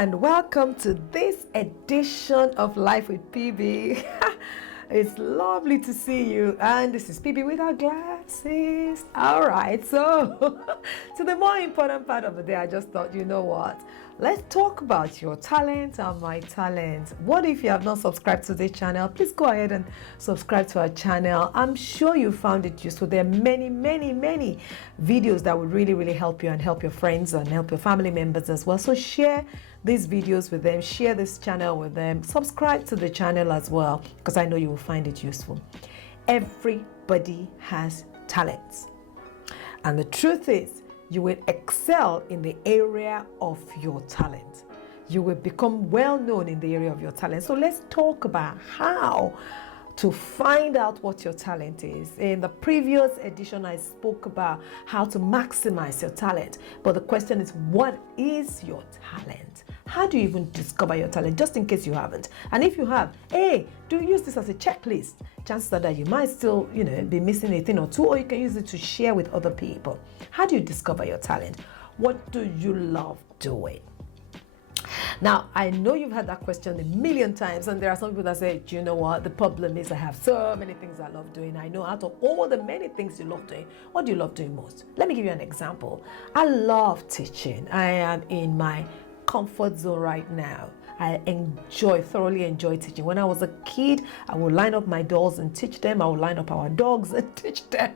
and welcome to this edition of Life with PB. It's lovely to see you, and this is PB with our glasses. All right, so to the more important part of the day, I just thought, you know what? Let's talk about your talent and my talent. What if you have not subscribed to this channel? Please go ahead and subscribe to our channel. I'm sure you found it useful. There are many videos that would really help you and help your friends and help your family members as well. So share these videos with them, share this channel with them, subscribe to the channel as well, because I know you will find it useful. Everybody has talents, and the truth is, you will excel in the area of your talent. You will become well known in the area of your talent. So let's talk about how to find out what your talent is. In the previous edition, I spoke about how to maximize your talent. But the question is, what is your talent? How do you even discover your talent, just in case you haven't? And if you have, hey, do use this as a checklist. Chances are that you might still, be missing a thing or two, or you can use it to share with other people. How do you discover your talent? What do you love doing? Now, I know you've had that question a million times, and there are some people that say, do you know what? The problem is I have so many things I love doing. I know out of all the many things you love doing, what do you love doing most? Let me give you an example. I love teaching. I am in my comfort zone right now. I thoroughly enjoy teaching. When I was a kid, I would line up my dolls and teach them. I would line up our dogs and teach them.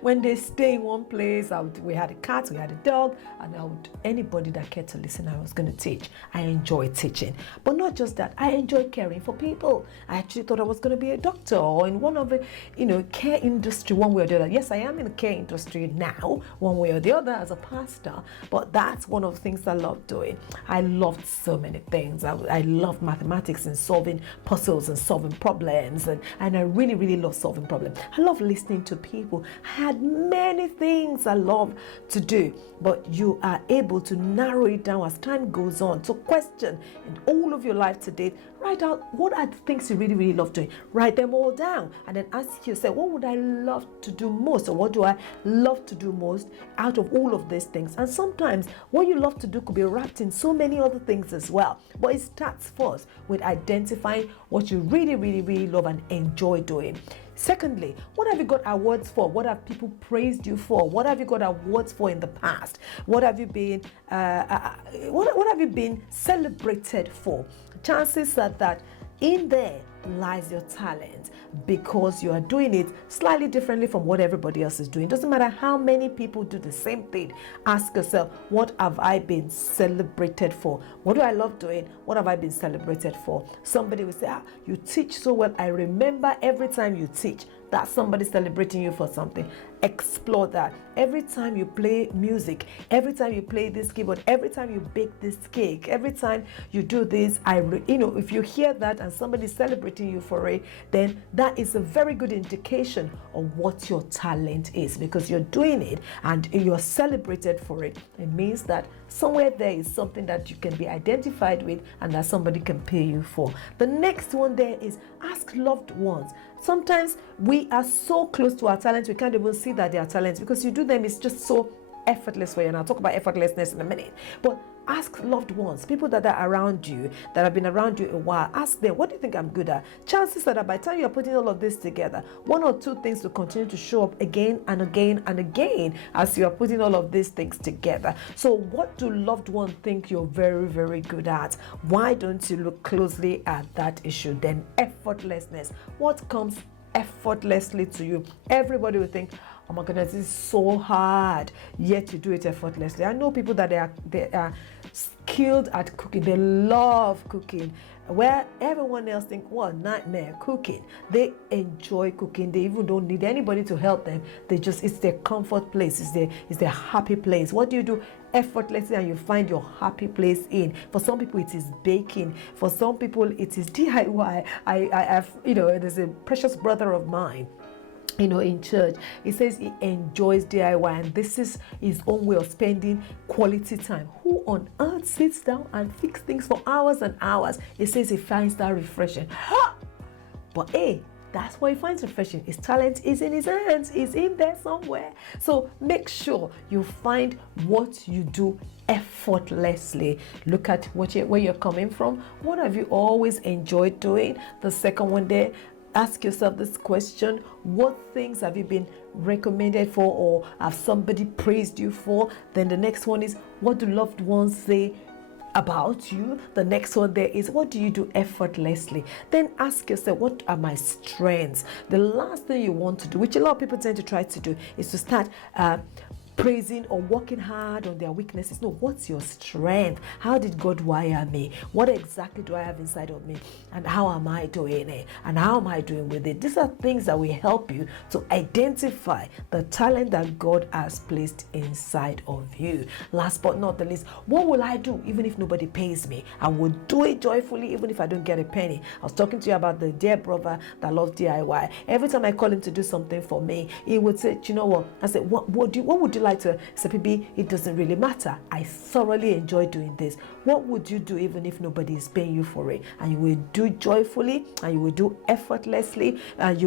When they stay in one place, we had a cat, we had a dog, and anybody that cared to listen, I was going to teach. I enjoy teaching. But not just that, I enjoy caring for people. I actually thought I was going to be a doctor or in one of the, care industry, one way or the other. Yes, I am in the care industry now, one way or the other as a pastor, but that's one of the things I love doing. I loved so many things. I love mathematics and solving puzzles and solving problems, and I really love solving problems. I love listening to people. I had many things I love to do, but you are able to narrow it down as time goes on. So question in all of your life to date, write out what are the things you really love doing. Write them all down, and then ask yourself, what would I love to do most, or what do I love to do most out of all of these things? And sometimes what you love to do could be wrapped in so many other things as well. But it starts first with identifying what you really love and enjoy doing. Secondly, what have you got awards for? What have people praised you for? What have you got awards for in the past? What have you been what have you been celebrated for? Chances are that in there lies your talent, because you are doing it slightly differently from what everybody else is doing. Doesn't matter how many people do the same thing. Ask yourself, what have I been celebrated for? What do I love doing? What have I been celebrated for? Somebody will say, you teach so well. I remember every time you teach, that's somebody celebrating you for something. Explore that. Every time you play music, every time you play this keyboard, every time you bake this cake, every time you do this, if you hear that and somebody's celebrating you for it, then that is a very good indication of what your talent is, because you're doing it and you're celebrated for it. It means that somewhere there is something that you can be identified with and that somebody can pay you for. The next one there is ask loved ones. Sometimes we are so close to our talents, we can't even see that they are talents, because you do them, it's just so effortless for you. And I'll talk about effortlessness in a minute. But ask loved ones, people that are around you, that have been around you a while. Ask them, what do you think I'm good at? Chances are that by the time you're putting all of this together, one or two things will continue to show up again and again and again as you are putting all of these things together. So what do loved ones think you're very good at? Why don't you look closely at that issue? Then effortlessness. What comes effortlessly to you? Everybody will think, oh my goodness, this is so hard, yet you do it effortlessly. I know people that they are skilled at cooking. They love cooking, where everyone else think, what nightmare cooking. They enjoy cooking. They even don't need anybody to help them. It's their comfort place. It's their happy place. What do you do effortlessly and you find your happy place in? For some people it is baking. For some people it is DIY. I have, there's a precious brother of mine, in church. He says he enjoys DIY, and this is his own way of spending quality time. Who on earth sits down and fix things for hours and hours? He says he finds that refreshing. But hey, That's why he finds refreshing. His talent is in his hands, is in there somewhere. So make sure you find what you do effortlessly. Look at where you're coming from. What have you always enjoyed doing? The second one there, ask yourself this question: what things have you been recommended for, or have somebody praised you for? Then the next one is, what do loved ones say about you? The next one there is, what do you do effortlessly? Then ask yourself, what are my strengths? The last thing you want to do, which a lot of people tend to try to do, is to start praising or working hard on their weaknesses. No, what's your strength? How did God wire me? What exactly do I have inside of me? And how am I doing it? And how am I doing with it? These are things that will help you to identify the talent that God has placed inside of you. Last but not the least, what will I do even if nobody pays me? I will do it joyfully even if I don't get a penny. I was talking to you about the dear brother that loves DIY. Every time I call him to do something for me, he would say, you know what? I said, what would you like to say? PB, it doesn't really matter. I thoroughly enjoy doing this. What would you do even if nobody is paying you for it? And you will do joyfully, and you will do effortlessly, and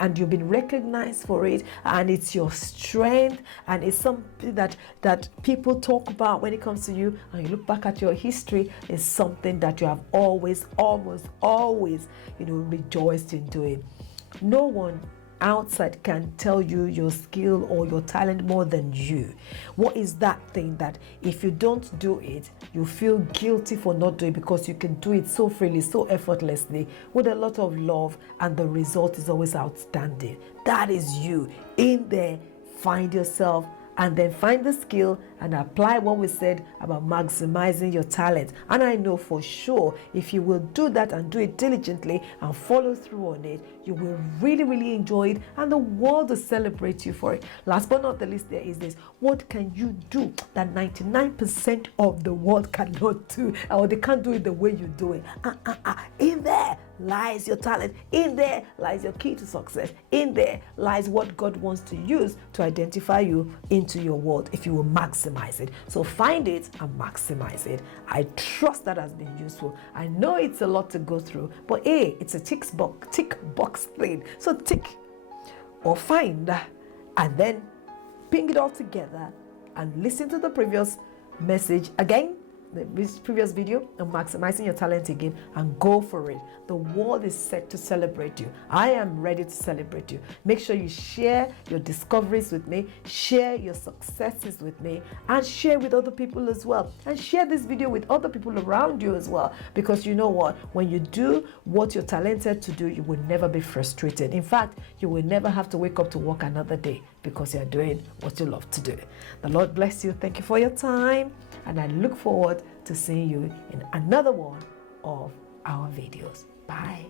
and you've been recognized for it, and it's your strength, and it's something that people talk about when it comes to you, and you look back at your history, is something that you have always, almost always, rejoiced in doing. No one outside can tell you your skill or your talent more than you. What is that thing that if you don't do it, you feel guilty for not doing it, because you can do it so freely, so effortlessly, with a lot of love, and the result is always outstanding? That is you. In there, find yourself, and then find the skill and apply what we said about maximizing your talent. And I know for sure, if you will do that and do it diligently and follow through on it, you will really, really enjoy it, and the world will celebrate you for it. Last but not the least, there is this: what can you do that 99% of the world cannot do, or they can't do it the way you do it? In there lies your talent. In there lies your key to success. In there lies what God wants to use to identify you into your world, if you will maximize it. So find it and maximize it. I trust that has been useful. I know it's a lot to go through, but hey, it's a tick box thing. So tick or find, and then ping it all together and listen to the previous message again, the previous video, and maximizing your talent again, and go for it. The world is set to celebrate you. I am ready to celebrate you. Make sure you share your discoveries with me, share your successes with me, and share with other people as well. And share this video with other people around you as well, because you know what? When you do what you're talented to do, you will never be frustrated. In fact, you will never have to wake up to work another day, because you're doing what you love to do. The Lord bless you. Thank you for your time, and I look forward to seeing you in another one of our videos. Bye.